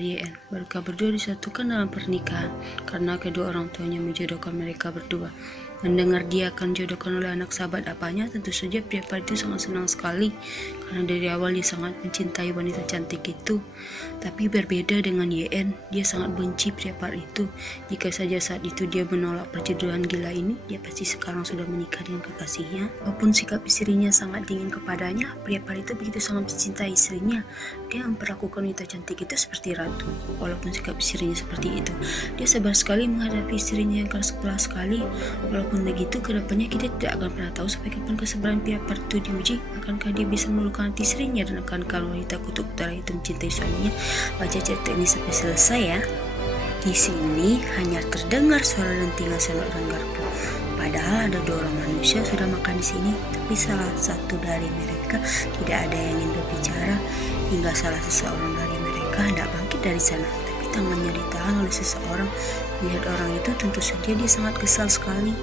YN. Mereka berdua disatukan dalam pernikahan karena kedua orang tuanya menjodohkan mereka berdua. Mendengar dia akan jodohkan oleh anak sahabat apanya, tentu saja Priapar itu sangat senang sekali karena dari awal dia sangat mencintai wanita cantik itu. Tapi berbeda dengan YN, dia sangat benci Priapar itu. Jika saja saat itu dia menolak perjodohan gila ini, dia pasti sekarang sudah menikah dengan kekasihnya. Walaupun sikap istrinya sangat dingin kepadanya, Priapar itu begitu sangat mencintai istrinya. Dia memperlakukan wanita cantik itu seperti ratu. Walaupun sikap istrinya seperti itu, dia sabar sekali menghadapi istrinya yang keras kepala sekali. Walaupun begitu, kedepannya kita tidak akan pernah tahu sampai kapan kesabaran Priapar itu diuji. Akankah dia bisa meluluhkan hati istrinya, dan akankah wanita kutub utara itu mencintai suaminya? Baca cerita ini sampai selesai ya. Di sini hanya terdengar suara dentingan sendok dan garpu. Padahal ada dua orang manusia sudah makan di sini, tapi salah satu dari mereka tidak ada yang ingin berbicara hingga salah seseorang dari mereka hendak bangkit dari sana. Tapi tangannya ditahan oleh seseorang. Melihat orang itu, tentu saja dia sangat kesal sekali.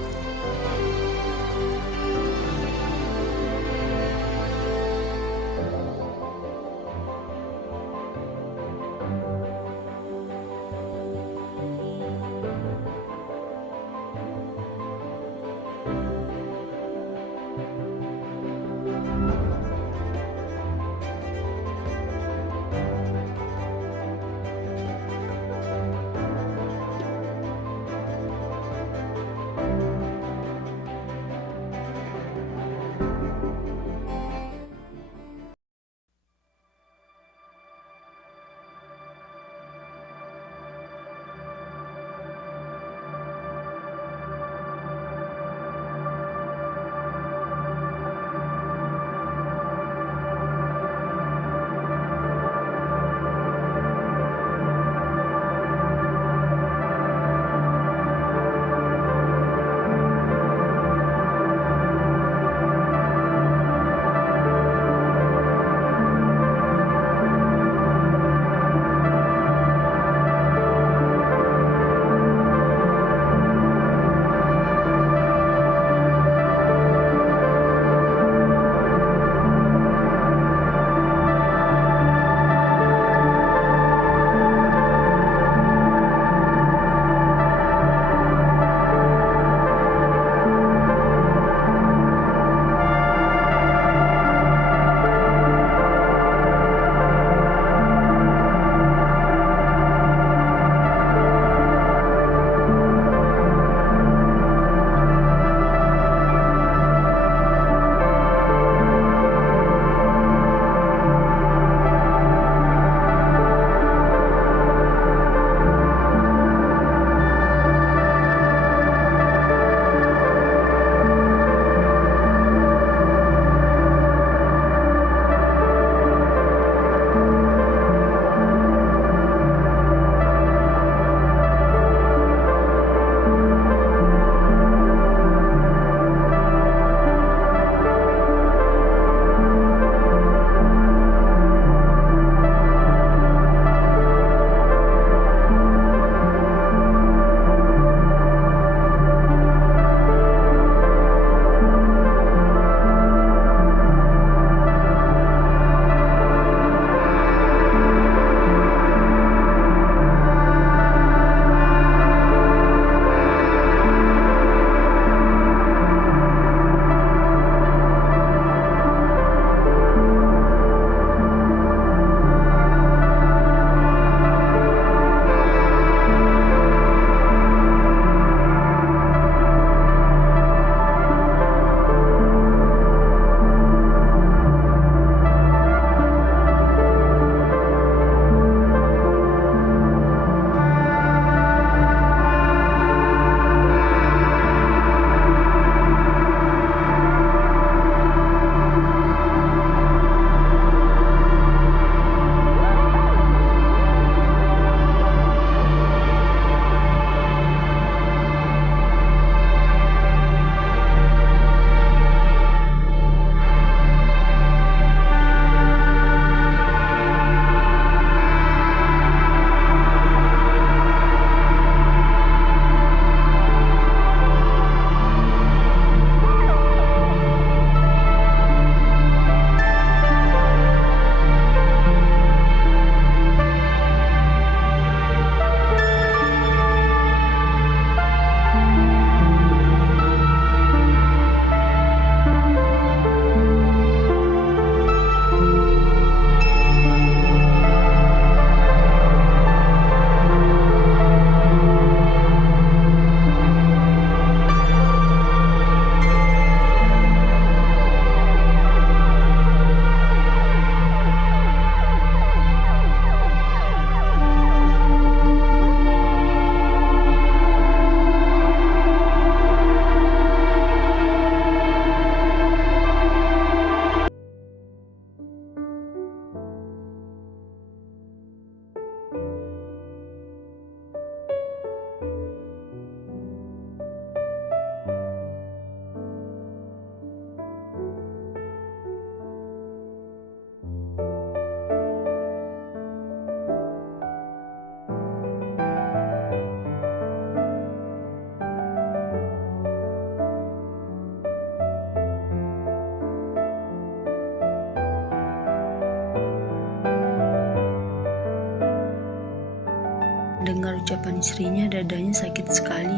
ucapan istrinya, dadanya sakit sekali.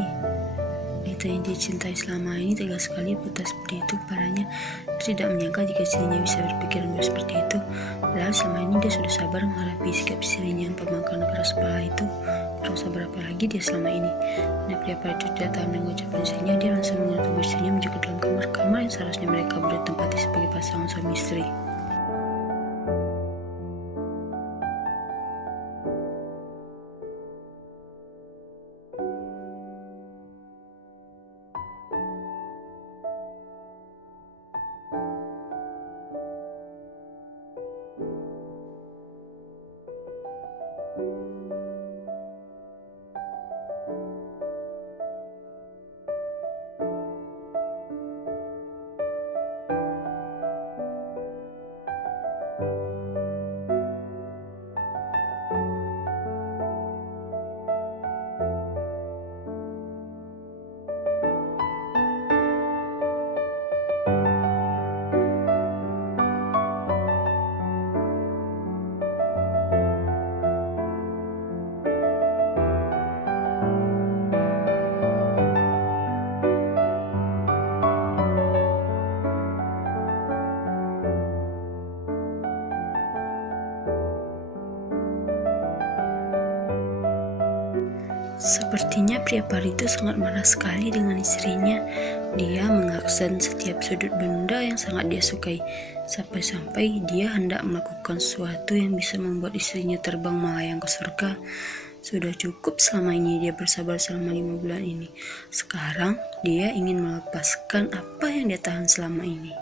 Wanita yang dia cintai selama ini tega sekali berkata seperti itu kepadanya. Dia tidak menyangka jika istrinya bisa berpikiran seperti itu. Padahal selama ini dia sudah sabar menghadapi sikap istrinya yang pembangkang keras kepala itu. Kurang sabar apa lagi dia selama ini. Karena pria pada itu tidak tahan dengan ucapan istrinya, dia langsung mengenai tubuh istrinya menuju ke dalam kamar yang seharusnya mereka berdua tempati sebagai pasangan suami istri. Sepertinya pria Pari itu sangat marah sekali dengan istrinya. Dia mengaksen setiap sudut benda yang sangat dia sukai, sampai-sampai dia hendak melakukan sesuatu yang bisa membuat istrinya terbang melayang ke surga. Sudah cukup selama ini dia bersabar selama 5 bulan ini. Sekarang dia ingin melepaskan apa yang dia tahan selama ini.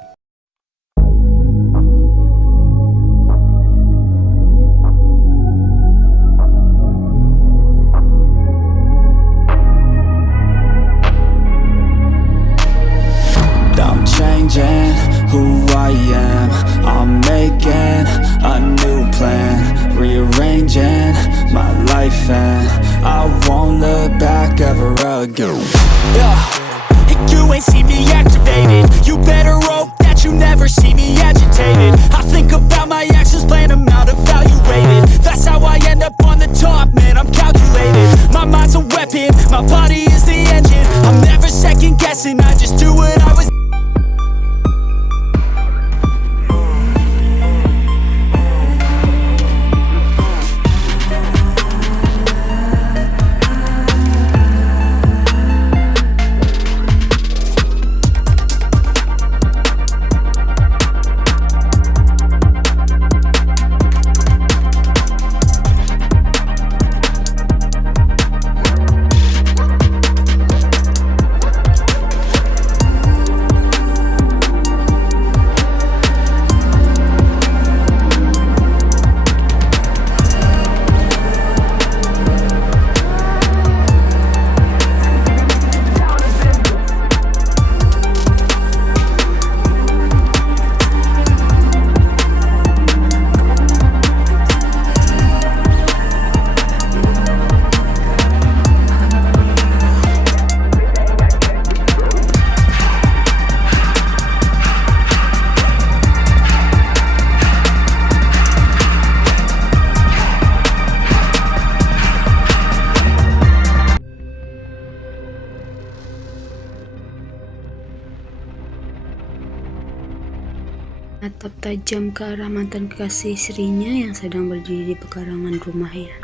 Who I am, I'm making a new plan, rearranging my life and I won't look back ever again. Yeah, you ain't see me activated, you better hope that you never see me agitated. I think about my actions, plan them out, evaluated. That's how I end up on the top, man, I'm calculated. My mind's a weapon, my body is the engine. I'm never second guessing, I just do what I was. Natap tajam ke arah mantan kekasih istrinya yang sedang berdiri di pekarangan rumahnya.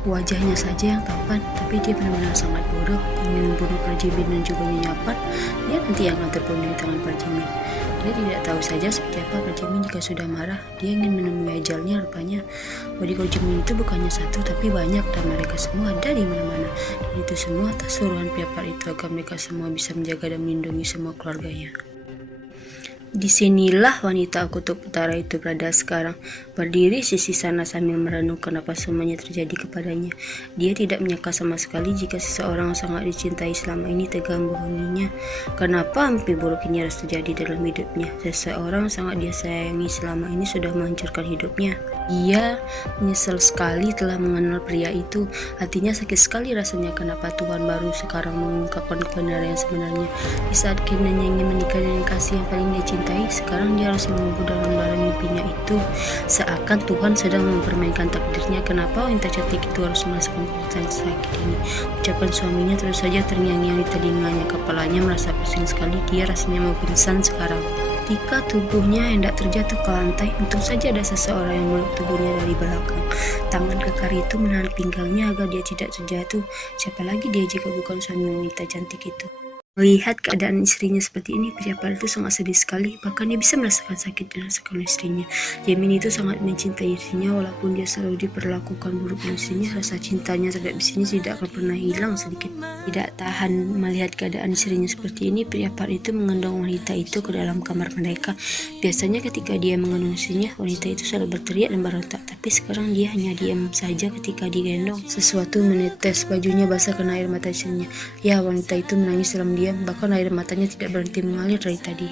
Wajahnya saja yang tampan, tapi dia benar-benar sangat bodoh, ingin membunuh Parjimin dan juga Nyonya Pat. Dia nanti yang akan terbunuh di tangan Parjimin. Dia tidak tahu saja seperti apa Parjimin jika sudah marah. Dia ingin menemui ajalnya rupanya. Bodyguard Jimin itu bukannya satu tapi banyak, dan mereka semua ada di mana-mana. Dan itu semua atas suruhan pihak itu agar mereka semua bisa menjaga dan melindungi semua keluarganya. Disinilah wanita kutub utara itu berada sekarang, berdiri sisi sana sambil merenungkan apa semuanya terjadi kepadanya. Dia tidak menyangka sama sekali jika seseorang sangat dicintai selama ini tega membohonginya. Kenapa mimpi buruk ini harus terjadi dalam hidupnya? Seseorang sangat dia sayangi selama ini sudah menghancurkan hidupnya. Ia menyesal sekali telah mengenal pria itu. Hatinya sakit sekali rasanya kenapa Tuhan baru sekarang mengungkapkan kebenaran yang sebenarnya. Di saat kinanya ingin menikah dengan kasih yang paling dia cintai, sekarang dia harus menunggu dalam bara mimpinya itu. Seakan Tuhan sedang mempermainkan takdirnya. Kenapa wanita cantik itu harus merasakan penderitaan sakit ini? Ucapan suaminya terus saja terngiang-ngiang di telinganya. Kepalanya merasa pusing sekali. Dia rasanya mau pingsan sekarang. Ketika tubuhnya hendak terjatuh ke lantai, untung saja ada seseorang yang meluk tubuhnya dari belakang. Tangan kekar itu menahan pinggangnya agar dia tidak terjatuh. Siapa lagi dia jika bukan suami wanita cantik itu? Melihat keadaan istrinya seperti ini, pria itu sangat sedih sekali. Bahkan dia bisa merasakan sakit dirasakan istrinya. Jimin itu sangat mencintai istrinya, walaupun dia selalu diperlakukan buruk oleh istrinya. Rasa cintanya terhadap istrinya tidak akan pernah hilang sedikit. Tidak tahan melihat keadaan istrinya seperti ini, pria itu menggendong wanita itu ke dalam kamar mereka. Biasanya ketika dia menggendong istrinya, wanita itu selalu berteriak dan berontak. Tapi sekarang dia hanya diam saja ketika digendong. Sesuatu menetes, bajunya basah kena air mata istrinya. Ya, wanita itu menangis dalam diam, bahkan air matanya tidak berhenti mengalir dari tadi.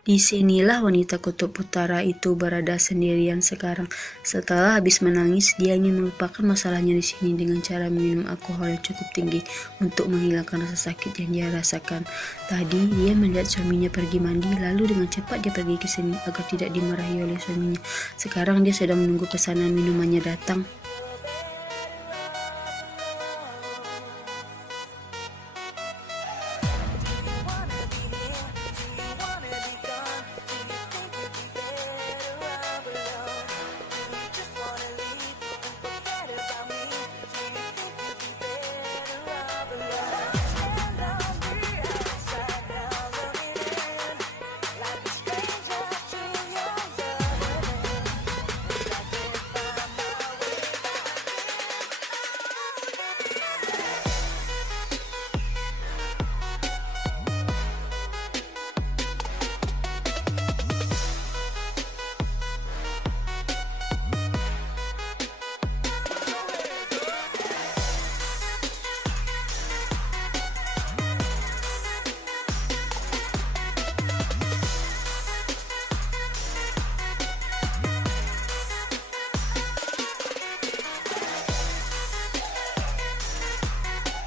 Disinilah wanita kutub utara itu berada sendirian sekarang. Setelah habis menangis, dia ingin melupakan masalahnya di sini dengan cara minum alkohol yang cukup tinggi untuk menghilangkan rasa sakit yang dia rasakan. Tadi dia melihat suaminya pergi mandi, lalu dengan cepat dia pergi ke sini agar tidak dimarahi oleh suaminya. Sekarang dia sedang menunggu pesanan minumannya datang.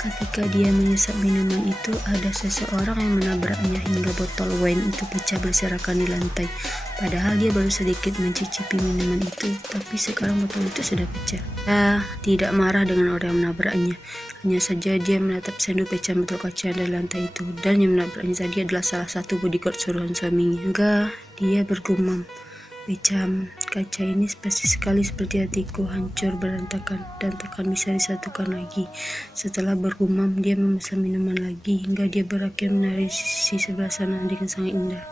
Ketika dia menyesap minuman itu, ada seseorang yang menabraknya hingga botol wine itu pecah berserakan di lantai. Padahal dia baru sedikit mencicipi minuman itu, tapi sekarang botol itu sudah pecah. Dia tidak marah dengan orang yang menabraknya. Hanya saja dia menatap sendu pecah botol kaca dari lantai itu, dan yang menabraknya tadi adalah salah satu bodyguard suruhan suaminya. Enggak, dia bergumam. Pecaham kaca ini persis sekali seperti hatiku, hancur berantakan dan takkan bisa disatukan lagi. Setelah bergumam, dia memesan minuman lagi hingga dia berakhir menari di sisi sebelah sana dengan sangat indah.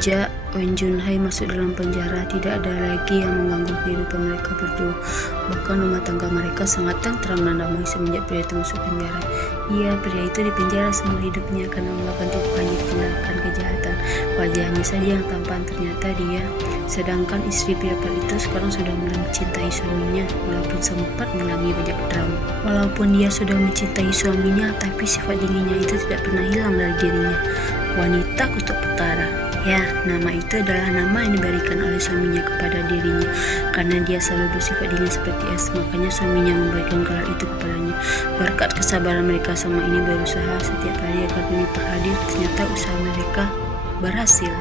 Semenjak Wen Junhai masuk dalam penjara, tidak ada lagi yang mengganggu kehidupan mereka berdua. Bahkan rumah tangga mereka sangat tentram dan damai semenjak pria itu masuk penjara. Pria itu dipenjara semua hidupnya karena melakukan banyak tindakan kejahatan. Wajahnya saja yang tampan, ternyata dia. Sedangkan istri pria itu sekarang sudah mulai mencintai suaminya, walaupun sempat mengalami banyak drama. Walaupun dia sudah mencintai suaminya, tapi sifat dinginnya itu tidak pernah hilang dari dirinya. Wanita kutub utara. Nama itu adalah nama yang diberikan oleh suaminya kepada dirinya. Karena dia selalu bersifat dingin seperti es, makanya suaminya memberikan gelar itu kepadanya. Berkat kesabaran mereka semua ini berusaha setiap hari agar Jennifer hadir. Ternyata usaha mereka berhasil.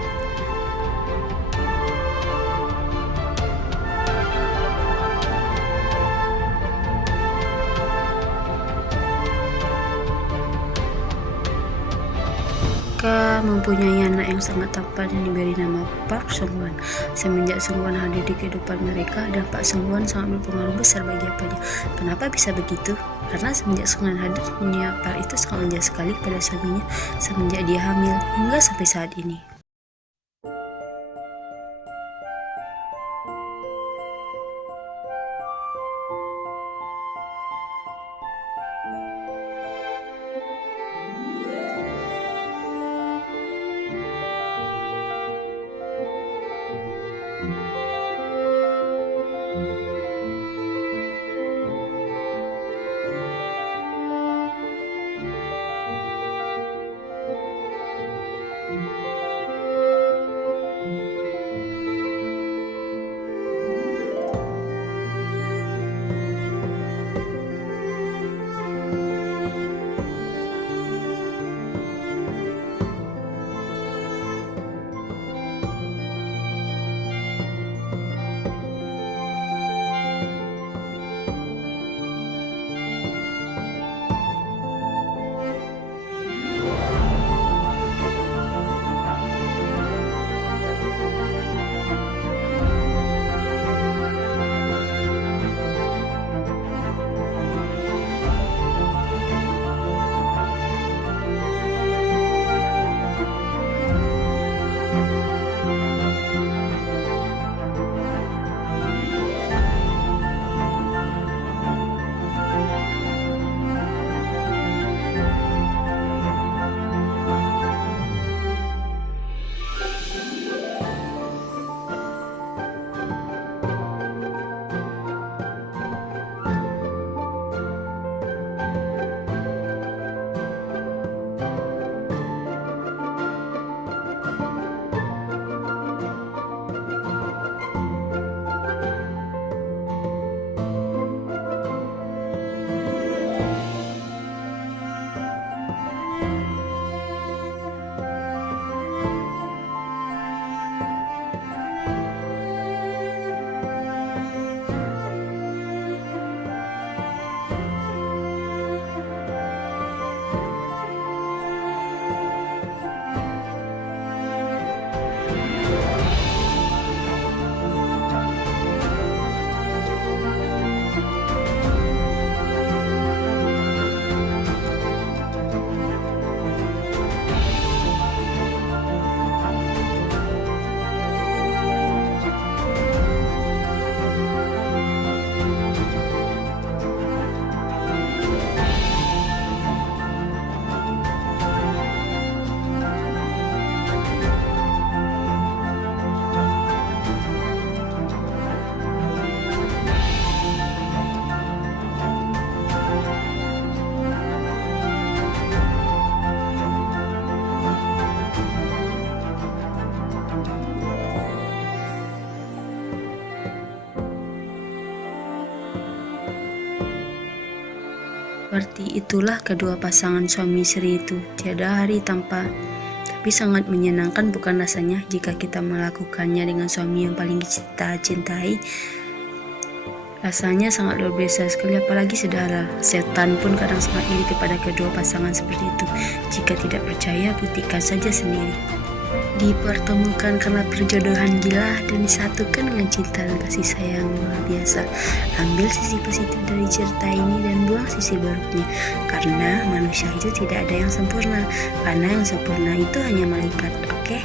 Mereka mempunyai anak yang sangat tampan yang diberi nama Park Seung-won. Semenjak Seung-won hadir di kehidupan mereka, dan Pak Seung-won sangat berpengaruh besar bagi apanya. Kenapa bisa begitu? Karena semenjak Seung-won hadir, nyonya Park itu sangat menjaga sekali pada suaminya semenjak dia hamil hingga sampai saat ini. Seperti itulah kedua pasangan suami istri itu, tiada hari tanpa. Tapi sangat menyenangkan bukan rasanya jika kita melakukannya dengan suami yang paling kita cintai. Rasanya sangat luar biasa sekali, apalagi saudara. Setan pun kadang sangat iri kepada kedua pasangan seperti itu. Jika tidak percaya, buktikan saja sendiri. Dipertemukan karena perjodohan gila dan disatukan dengan cinta dan kasih sayang luar biasa. Ambil sisi positif dari cerita ini dan buang sisi buruknya, karena manusia itu tidak ada yang sempurna, karena yang sempurna itu hanya malaikat. Oke?